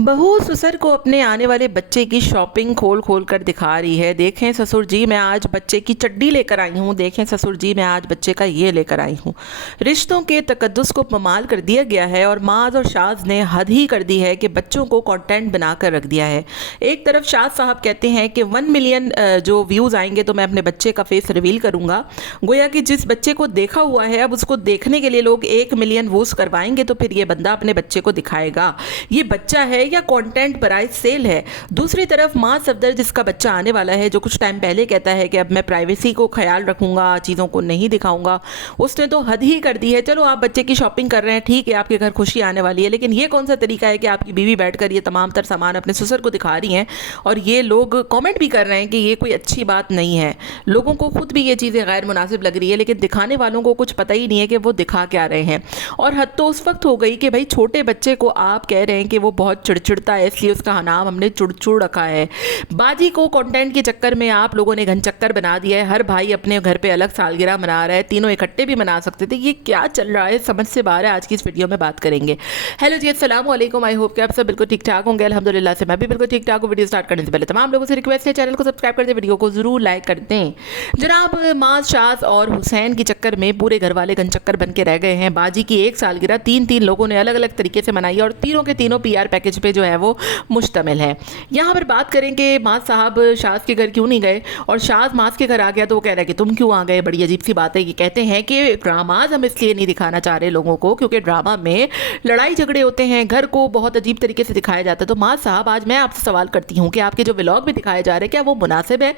बहू ससुर को अपने आने वाले बच्चे की शॉपिंग खोल खोल कर दिखा रही है। देखें ससुर जी, मैं आज बच्चे की चड्डी लेकर आई हूँ। देखें ससुर जी, मैं आज बच्चे का ये लेकर आई हूँ। रिश्तों के तकद्दुस को पमाल कर दिया गया है और माज और शाज ने हद ही कर दी है कि बच्चों को कंटेंट बनाकर रख दिया है। एक तरफ शाज साहब कहते हैं कि 1 मिलियन जो व्यूज़ आएंगे तो मैं अपने बच्चे का फेस रिवील करूँगा। गोया कि जिस बच्चे को देखा हुआ है अब उसको देखने के लिए लोग 1 मिलियन व्यूज़ करवाएंगे तो फिर ये बंदा अपने बच्चे को दिखाएगा। ये बच्चा है या कंटेंट प्राइस सेल है। दूसरी तरफ मां सफदर, जिसका बच्चा आने वाला है, जो कुछ टाइम पहले कहता है कि अब मैं प्राइवेसी को ख्याल रखूंगा, चीज़ों को नहीं दिखाऊंगा, उसने तो हद ही कर दी है। चलो आप बच्चे की शॉपिंग कर रहे हैं, ठीक है, आपके घर खुशी आने वाली है, लेकिन ये कौन सा तरीका है कि आपकी बीवी बैठकर ये तमाम तर सामान अपने ससुर को दिखा रही हैं और ये लोग कॉमेंट भी कर रहे हैं कि ये कोई अच्छी बात नहीं है। लोगों को खुद भी ये चीज़ें गैर मुनासिब लग रही है, लेकिन दिखाने वालों को कुछ पता ही नहीं है कि वो दिखा क्या रहे हैं। और हद तो उस वक्त हो गई कि भाई छोटे बच्चे को आप कह रहे हैं कि वो बहुत चिड़चिड़ता है, इसलिए उसका नाम हमने चुड़चुड़ रखा है। बाजी को कंटेंट के चक्कर में आप लोगों ने घनचक्कर बना दिया है। हर भाई अपने घर पे अलग सालगिरह मना रहा है, तीनों इकट्ठे भी मना सकते थे। ये क्या चल रहा है, समझ से बाहर है। आज की इस वीडियो में बात करेंगे। हेलो जी, अस्सलाम वालेकुम। आई होप कि आप सब बिल्कुल ठीक ठाक होंगे। अल्हम्दुलिल्लाह से मैं भी बिल्कुल ठीक ठाक हूँ। वीडियो स्टार्ट करने से पहले तमाम लोगों से रिक्वेस्ट है, चैनल को सब्सक्राइब कर दें, वीडियो को जरूर लाइक कर दें। जनाब, माज, शाज और हुसैन के चक्कर में पूरे घर वाले घनचक्कर बन के रह गए हैं। बाजी की एक सालगिरह तीन लोगों ने अलग अलग तरीके से मनाई और तीनों के तीनों पीआर पैकेज पे जो है वो मुश्तमिल है। यहाँ पर बात करें कि माज साहब शाज के घर क्यों नहीं गए और शाज माज के घर आ गया तो वो कह रहा है कि तुम क्यों आ गए। बड़ी अजीब सी बात है। ये कहते हैं कि ड्रामाज हम इसलिए नहीं दिखाना चाह रहे लोगों को क्योंकि ड्रामा में लड़ाई झगड़े होते हैं, घर को बहुत अजीब तरीके से दिखाया जाता है। तो माज साहब, आज मैं आपसे सवाल करती हूँ कि आपके जो व्लॉग में दिखाए जा रहे हैं क्या वो मुनासिब है?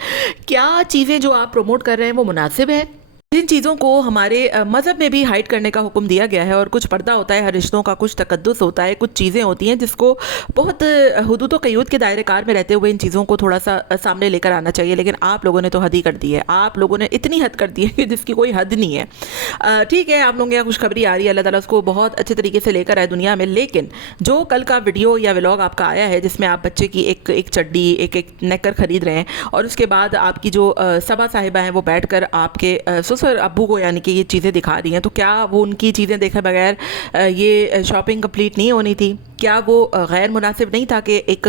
क्या चीज़ें जो आप प्रमोट कर रहे हैं वो मुनासिब है? जिन चीज़ों को हमारे मज़हब में भी हाइड करने का हुक्म दिया गया है और कुछ पर्दा होता है, हर रिश्तों का कुछ तकद्दुस होता है, कुछ चीज़ें होती हैं जिसको बहुत हुदूद व क़यूद के दायरे कार में रहते हुए इन चीज़ों को थोड़ा सा सामने लेकर आना चाहिए। लेकिन आप लोगों ने तो हद ही कर दी है। आप लोगों ने इतनी हद कर दी है कि जिसकी कोई हद नहीं है। ठीक है, आप लोगों के यहाँ खुशखबरी आ रही है, अल्लाह ताला उसको बहुत अच्छे तरीके से लेकर आए दुनिया में। लेकिन जो कल का वीडियो या व्लॉग आपका आया है जिसमें आप बच्चे की एक चड्डी, एक नेकर ख़रीद रहे हैं और उसके बाद आपकी जो सबा साहिबा हैं वो बैठ कर आपके ससुर अब्बू को यानी कि ये चीज़ें दिखा रही हैं, तो क्या वो उनकी चीज़ें देखे बगैर ये शॉपिंग कंप्लीट नहीं होनी थी? क्या वो गैर मुनासिब नहीं था कि एक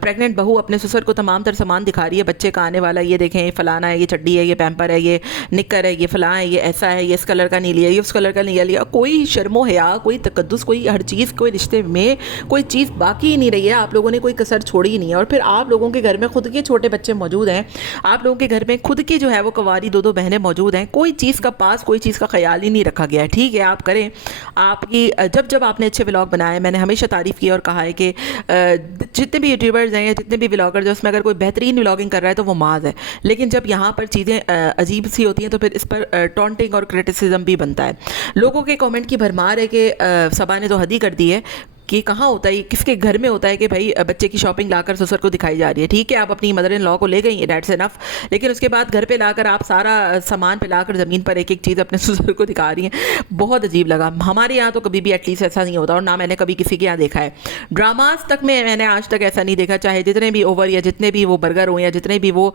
प्रेग्नेंट बहू अपने ससुर को तमाम तर सामान दिखा रही है बच्चे का आने वाला, ये देखें, ये फलाना है, ये चड्डी है, ये पैम्पर है, ये निक्कर है, ये फलां है, ये ऐसा है, ये इस कलर का नहीं लिया, ये उस कलर का नहीं लिया। कोई शर्मो हया, कोई तकद्दुस, कोई हर चीज़, कोई रिश्ते में कोई चीज़ बाकी ही नहीं रही है। आप लोगों ने कोई कसर छोड़ी ही नहीं है। और फिर आप लोगों के घर में खुद के छोटे बच्चे मौजूद हैं, आप लोगों के घर में खुद की जो है वो कवारी दो बहनें मौजूद हैं। कोई चीज़ का पास, कोई चीज़ का ख्याल ही नहीं रखा गया है। ठीक है, आप करें। आपकी जब आपने अच्छे व्लॉग बनाए, मैंने हमेशा तारीफ़ की और कहा है कि जितने भी यूट्यूबर्स हैं या जितने भी व्लॉगर्स हैं उसमें अगर कोई बेहतरीन व्लॉगिंग कर रहा है तो वो माज है। लेकिन जब यहाँ पर चीज़ें अजीब सी होती हैं तो फिर इस पर टॉन्टिंग और क्रिटिसिज्म भी बनता है। लोगों के कमेंट की भरमार है कि सबा ने तो हद ही कर दी है कि कहाँ होता है, किसके घर में होता है कि भाई बच्चे की शॉपिंग लाकर ससुर को दिखाई जा रही है। ठीक है, आप अपनी मदर इन लॉ को ले गई, दैट्स इनफ। लेकिन उसके बाद घर पे लाकर आप सारा सामान पे लाकर ज़मीन पर एक एक चीज़ अपने ससुर को दिखा रही हैं। बहुत अजीब लगा। हमारे यहाँ तो कभी भी एटलीस्ट ऐसा नहीं होता और ना मैंने कभी किसी के यहाँ देखा है। ड्रामाज तक में मैंने आज तक ऐसा नहीं देखा, चाहे जितने भी ओवर या जितने भी वो बर्गर हो या जितने भी वो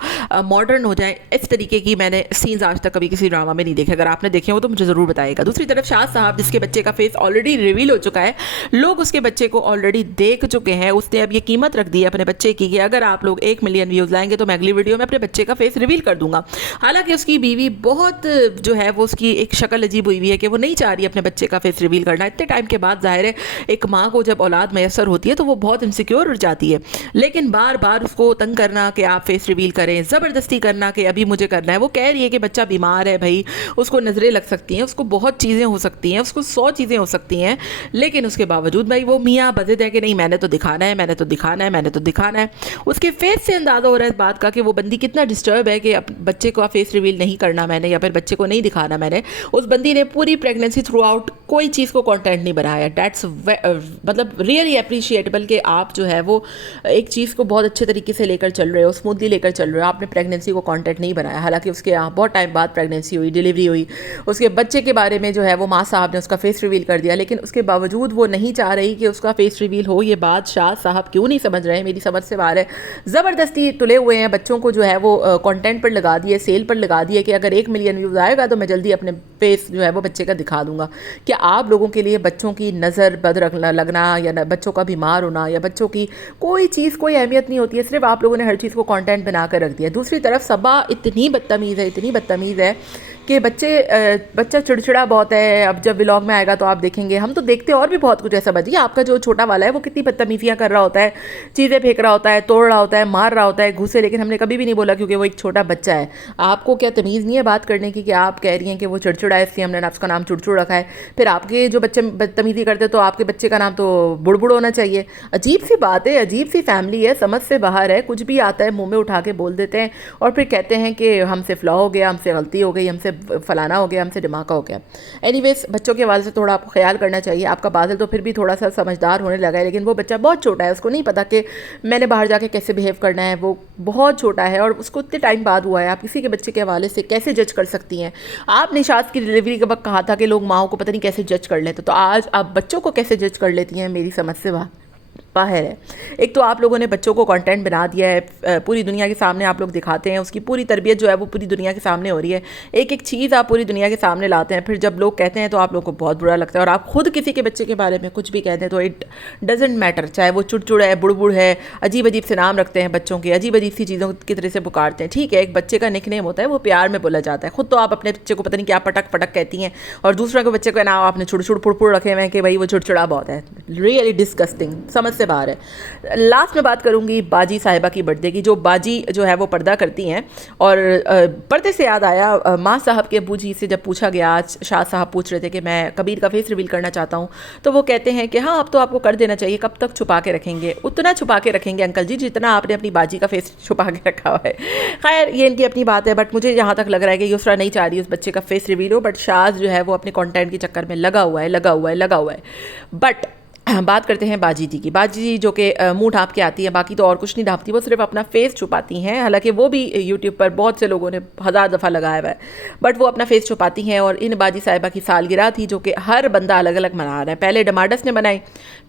मॉडर्न हो जाए, इस तरीके की मैंने सीन्स आज तक कभी किसी ड्रामा में नहीं देखे। अगर आपने देखे हो तो मुझे ज़रूर बताइएगा। दूसरी तरफ शाह साहब, जिसके बच्चे का फेस ऑलरेडी रिवील हो चुका है, लोग उसके बच्चे को ऑलरेडी देख चुके हैं। उसने अब ये कीमत रख दी है अपने बच्चे की कि अगर आप लोग 1 मिलियन व्यूज़ लाएंगे तो मैं अगली वीडियो में अपने बच्चे का फेस रिवील कर दूंगा। हालांकि उसकी बीवी बहुत जो है वो उसकी एक शक्ल अजीब हुई हुई है कि वो नहीं चाह रही अपने बच्चे का फेस रिवील करना। इतने टाइम के बाद जाहिर है एक माँ को जब औलाद मैसर होती है तो वो बहुत इनसिक्योर हो जाती है। लेकिन बार बार उसको तंग करना कि आप फेस रिवील करें, ज़बरदस्ती करना कि अभी मुझे करना है। वो कह रही है कि बच्चा बीमार है, भाई उसको नज़रें लग सकती हैं, उसको बहुत चीज़ें हो सकती हैं, उसको 100 चीज़ें हो सकती हैं, लेकिन उसके बावजूद भाई वो मियाँ बज़िद है कि नहीं, मैंने तो दिखाना है, मैंने तो दिखाना है, मैंने तो दिखाना है। उसके फेस से अंदाज़ा हो रहा है इस बात का कि वो बंदी कितना डिस्टर्ब है कि अब बच्चे को फेस रिवील नहीं करना मैंने या फिर बच्चे को नहीं दिखाना मैंने। उस बंदी ने पूरी प्रेगनेंसी थ्रू आउट कोई चीज़ को कंटेंट नहीं बनाया। दैट्स मतलब रियली अप्रिशिएटेबल कि आप जो है वो एक चीज़ को बहुत अच्छे तरीके से लेकर चल रहे हो, स्मूथली लेकर चल रहे हो। आपने प्रेगनेंसी को कंटेंट नहीं बनाया। हालांकि उसके यहाँ बहुत टाइम बाद प्रेगनेंसी हुई, डिलीवरी हुई, उसके बच्चे के बारे में जो है वो माँ साहब ने उसका फेस रिवील कर दिया, लेकिन उसके बावजूद वो नहीं चाह रही कि उसका फेस रिवील हो। ये बात शाह साहब क्यों नहीं समझ रहे हैं, मेरी समझ से बाहर है। ज़बरदस्ती तुले हुए हैं बच्चों को, जो है वो कंटेंट पर लगा दिए, सेल पर लगा दिए कि अगर 1 मिलियन व्यूज़ आएगा तो मैं जल्दी अपने फेस जो है वो बच्चे का दिखा दूंगा। क्या आप लोगों के लिए बच्चों की नज़र बद लगना या बच्चों का बीमार होना या बच्चों की कोई चीज़ कोई अहमियत नहीं होती है, सिर्फ आप लोगों ने हर चीज़ को कंटेंट बना कर रख दिया। दूसरी तरफ सबा इतनी बदतमीज़ है, इतनी बदतमीज़ है कि बच्चा चिड़चिड़ा बहुत है। अब जब व्लॉग में आएगा तो आप देखेंगे, हम तो देखते हैं और भी बहुत कुछ ऐसा। बची आपका जो छोटा वाला है वो कितनी बदतमीजियाँ कर रहा होता है, चीज़ें फेंक रहा होता है, तोड़ रहा होता है, मार रहा होता है घूसे, लेकिन हमने कभी भी नहीं बोला क्योंकि वो एक छोटा बच्चा है। आपको क्या तमीज़ नहीं है बात करने की कि आप कह रही हैं कि वो चिड़चिड़ा है इसलिए हमने उसका नाम चुड़चुड़ रखा है। फिर आपके जो बच्चे बदतमीजी करते तो आपके बच्चे का नाम तो बुड़बुड़ होना चाहिए। अजीब सी बात है, अजीब सी फैमिली है, समझ से बाहर है। कुछ भी आता है मुँह में उठा के बोल देते हैं और फिर कहते हैं कि हमसे फ्लॉ हो गया, हमसे गलती हो गई, हमसे फलाना हो गया, हमसे दिमागा हो गया। एनीवेज बच्चों के हवाले से थोड़ा आपको ख्याल करना चाहिए। आपका बादल तो फिर भी थोड़ा सा समझदार होने लगा है, लेकिन वो बच्चा बहुत छोटा है, उसको नहीं पता कि मैंने बाहर जाके कैसे बिहेव करना है। वो बहुत छोटा है और उसको इतने टाइम बाद हुआ है। आप किसी के बच्चे के हवाले से कैसे जज कर सकती हैं? आपने शाद की डिलीवरी के वक्त कहा था कि लोग माओ को पता नहीं कैसे जज कर लेते, तो आज आप बच्चों को कैसे जज कर लेती हैं? मेरी समझ से बाहर है। एक तो आप लोगों ने बच्चों को कंटेंट बना दिया है, पूरी दुनिया के सामने आप लोग दिखाते हैं, उसकी पूरी तरबियत जो है वो पूरी दुनिया के सामने हो रही है। एक एक चीज़ आप पूरी दुनिया के सामने लाते हैं, फिर जब लोग कहते हैं तो आप लोगों को बहुत बुरा लगता है। और आप खुद किसी के बच्चे के बारे में कुछ भी कहते हैं तो इट डजेंट मैटर, चाहे वो चुड़चुड़ है, बुड़बुड़ है, अजीब अजीब से नाम रखते हैं बच्चों के, अजीब अजीब सी चीज़ों की तरह से पुकारते हैं। ठीक है, एक बच्चे का निकनेम होता है, वो प्यार में बोला जाता है। खुद तो आप अपने बच्चे को पता नहीं क्या पटक पटक कहती हैं और दूसरों के बच्चे का नाम आपने छुड़छुड़ फुड़फुड़ रखे हुए हैं कि भाई वो चिड़चिड़ा बहुत है। रियली डिस्गस्टिंग, समझ से बाहर है। लास्ट में बात करूंगी बाजी साहिबा की बर्थडे की। जो बाजी जो है वो पर्दा करती हैं और पर्दे से याद आया, माँ साहब के अबू जी से जब पूछा गया, आज शाह साहब पूछ रहे थे कि मैं कबीर का फेस रिवील करना चाहता हूँ, तो वो कहते हैं कि हाँ अब तो आपको कर देना चाहिए, कब तक छुपा के रखेंगे? उतना छुपा के रखेंगे अंकल जी जितना आपने अपनी बाजी का फेस छुपा के रखा हुआ है। खैर ये इनकी अपनी बात है, बट मुझे जहाँ तक लग रहा है कि युसरा नहीं चाह रही उस बच्चे का फेस रिवील हो, बट शाज जो है वो अपने कॉन्टेंट के चक्कर में लगा हुआ है। बट बात करते हैं बाजी जी की। बाजी जी जो कि मुंह ढाँप के आती है, बाकी तो और कुछ नहीं ढाँपती, वो सिर्फ अपना फेस छुपाती हैं। हालांकि वो भी यूट्यूब पर बहुत से लोगों ने 1000 दफ़ा लगाया हुआ है, बट वो अपना फेस छुपाती हैं। और इन बाजी साहिबा की सालगिरह थी जो कि हर बंदा अलग अलग मना रहा है। पहले डमाडस ने बनाई,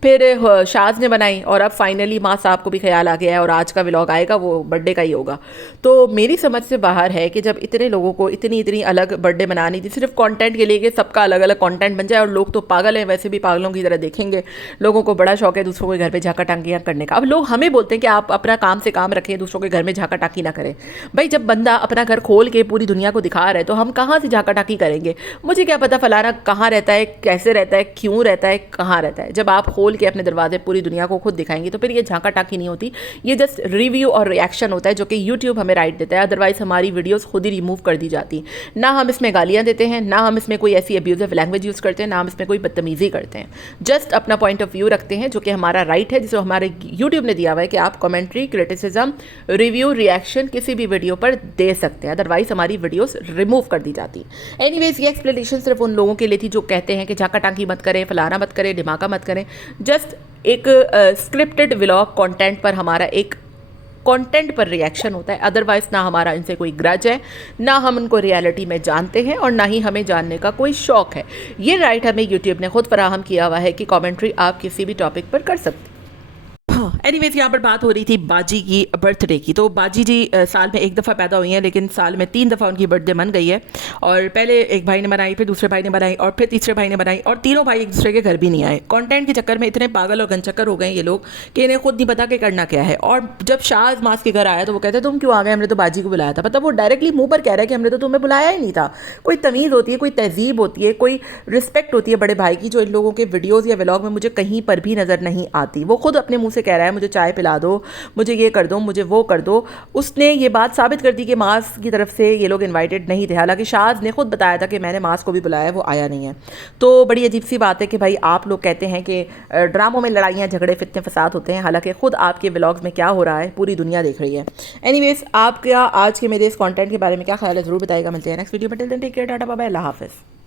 फिर शाज ने बनाई और अब फाइनली माँ साहब को भी ख्याल आ गया है और आज का व्लॉग आएगा वो बर्थडे का ही होगा। तो मेरी समझ से बाहर है कि जब इतने लोगों को इतनी अलग बर्थडे मनानी थी सिर्फ कंटेंट के लिए कि सबका अलग अलग कंटेंट बन जाए, और लोग तो पागल हैं, वैसे भी पागलों की तरह देखेंगे। लोगों को बड़ा शौक है दूसरों के घर पे झाका टांकियाँ करने का। अब लोग हमें बोलते हैं कि आप अपना काम से काम रखें, दूसरों के घर में झाका टाकी ना करें। भाई जब बंदा अपना घर खोल के पूरी दुनिया को दिखा रहा है तो हम कहाँ से झाका टाकी करेंगे? मुझे क्या पता फलाना कहाँ रहता है, कैसे रहता है, क्यों रहता है, कहाँ रहता है। जब आप खोल के अपने दरवाजे पूरी दुनिया को खुद दिखाएंगे तो फिर ये झाका टाकी नहीं होती, ये जस्ट रिव्यू और रिएक्शन होता है जो कि यूट्यूब हमें राइट देता है। अदरवाइज हमारी वीडियोस खुद ही रिमूव कर दी जाती। ना हम इसमें गालियाँ देते हैं, ना हम इसमें कोई ऐसी अब्यूजिव लैंग्वेज यूज़ करते हैं, ना हम इसमें कोई बदतमीज़ी करते हैं। जस्ट अपना पॉइंट ऑफ व्यू रखते हैं जो कि हमारा राइट है, जिसे हमारे यूट्यूब ने दिया हुआ है कि आप कमेंट्री, क्रिटिसिज्म, रिव्यू, रिएक्शन किसी भी वीडियो पर दे सकते हैं। अदरवाइज हमारी वीडियोस रिमूव कर दी जाती है। एनीवेज ये एक्सप्लेनेशन सिर्फ उन लोगों के लिए थी जो कहते हैं कि झाका टांकी मत करें, फलाना मत करें, दिमागा मत करें। जस्ट एक स्क्रिप्टेड व्लॉग कंटेंट पर हमारा एक कंटेंट पर रिएक्शन होता है। अदरवाइज ना हमारा इनसे कोई ग्रज है, ना हम उनको रियलिटी में जानते हैं और ना ही हमें जानने का कोई शौक है। ये राइट हमें यूट्यूब ने खुद फराहम किया हुआ है कि कमेंट्री आप किसी भी टॉपिक पर कर सकते हैं। एनीवेज यहाँ पर बात हो रही थी बाजी की बर्थडे की। तो बाजी जी साल में एक दफ़ा पैदा हुई हैं, लेकिन साल में 3 दफ़ा उनकी बर्थडे मन गई है। और पहले एक भाई ने बनाई, फिर दूसरे भाई ने बनाई और फिर तीसरे भाई ने बनाई, और तीनों भाई एक दूसरे के घर भी नहीं आए। कंटेंट के चक्कर में इतने पागल और गनचक्कर हो गए ये लोग कि इन्हें खुद नहीं पता कि करना क्या है। और जब शाज मास के घर आया तो वो कहते तुम क्यों आ गए, हमने तो बाजी को बुलाया था। मतलब वो डायरेक्टली मुँह पर कह रहा है कि हमने तो तुम्हें बुलाया ही नहीं था। कोई तमीज़ होती है, कोई तहजीब होती है, कोई रिस्पेक्ट होती है बड़े भाई की, जो इन लोगों के वीडियोज़ या व्लॉग में मुझे कहीं पर भी नज़र नहीं आती। वो खुद अपने मुँह से कह रहा है मुझे चाय पिला दो, मुझे ये कर दो, मुझे वो कर दो। उसने ये बात साबित कर दी कि मास की तरफ से ये लोग इनवाइटेड नहीं थे। हालांकि शाज ने खुद बताया था कि मैंने मास को भी बुलाया, वो आया नहीं है। तो बड़ी अजीब सी बात है कि भाई आप लोग कहते हैं कि ड्रामों में लड़ाइयाँ झगड़े फितने फसाद होते हैं, हालांकि खुद आपके व्लॉग्स में क्या हो रहा है पूरी दुनिया देख रही है। एनीवेज आपका आज के मेरे इस कंटेंट के बारे में क्या ख्याल है ज़रूर बताइएगा। मिलते हैं नेक्स्ट वीडियो में। Till then take care, tata bye bye, अल्लाह हाफिज़।